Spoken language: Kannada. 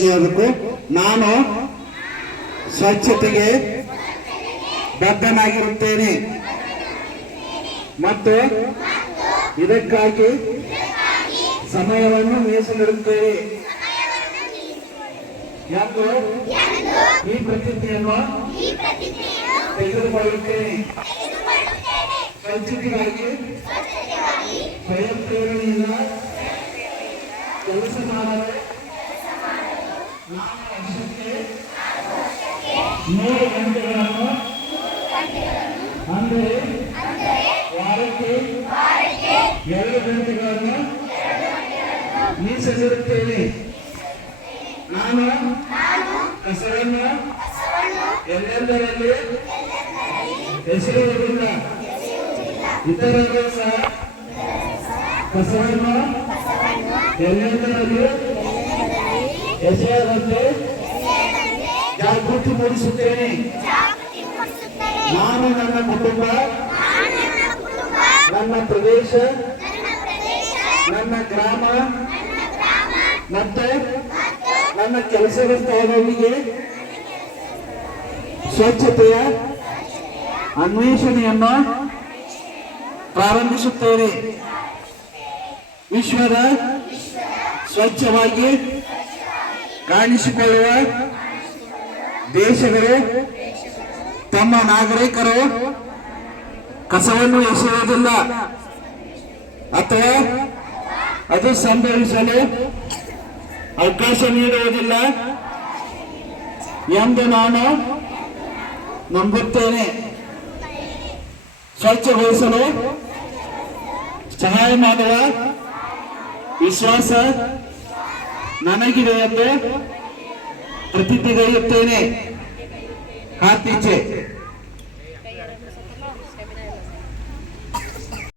ಜೋರಾಗಿ ಹೇಳಬೇಕು. ನಾನು ಸ್ವಚ್ಛತೆಗೆ ಬದ್ಧನಾಗಿರುತ್ತೇನೆ ಮತ್ತು ಇದಕ್ಕಾಗಿ ಸಮಯವನ್ನು ಮೀಸಲಿಡುತ್ತೇನೆ ಎಂದು ಈ ಪ್ರತಿಜ್ಞೆಯನ್ನು ತೆಗೆದುಕೊಳ್ಳುತ್ತೇನೆ. ಸ್ವಚ್ಛತೆಗಾಗಿ ಸ್ವಯಂ ಪ್ರೇರಣೆಯಿಂದ ಕೆಲಸ ಮಾಡಲು ನಾನು ವರ್ಷಕ್ಕೆ 3 ಗಂಟೆಗಳನ್ನು ಅಂದರೆ ವಾರಕ್ಕೆ 2 ಗಂಟೆಗಳನ್ನು ಮೀಸಲಿಡುತ್ತೇನೆ. ನಾನು ಕಸವನ್ನು ಎಲ್ಲೆಂದರಲ್ಲಿ ಎಸೆಯುವುದಿಲ್ಲ. ಇತರರು ಸಹ ಕಸವನ್ನು ಎಲ್ಲೆಂದರಲ್ಲಿ ಎಸೆಯದಂತೆ ಜಾಗೃತಿ ಮೂಡಿಸುತ್ತೇನೆ. ನಾನು ನನ್ನ ಕುಟುಂಬ, ನನ್ನ ಪ್ರದೇಶ, ನನ್ನ ಗ್ರಾಮ ಮತ್ತು ನನ್ನ ಕೆಲಸದ ಸ್ಥಳದೊಂದಿಗೆ ಸ್ವಚ್ಛತೆಯ ಅನ್ವೇಷಣೆಯನ್ನು ಪ್ರಾರಂಭಿಸುತ್ತೇನೆ. ವಿಶ್ವದ ಸ್ವಚ್ಛವಾಗಿ ಕಾಣಿಸಿಕೊಳ್ಳುವ ದೇಶಗಳು ತಮ್ಮ ನಾಗರಿಕರು ಕಸವನ್ನು ಎಸೆಯುವುದಿಲ್ಲ ಅಥವಾ ಅದು ಸಂಭವಿಸಲು ಅವಕಾಶ ನೀಡುವುದಿಲ್ಲ ಎಂದು ನಾನು ನಂಬುತ್ತೇನೆ. ಸ್ವಚ್ಛಗೊಳಿಸಲು ಸಹಾಯ ಮಾಡುವ ವಿಶ್ವಾಸ ನನಗಿದೆ ಎಂದು ಪ್ರತಿಜ್ಞೆಗೈಯುತ್ತೇನೆ. ಕಾರ್ತಿಚೆ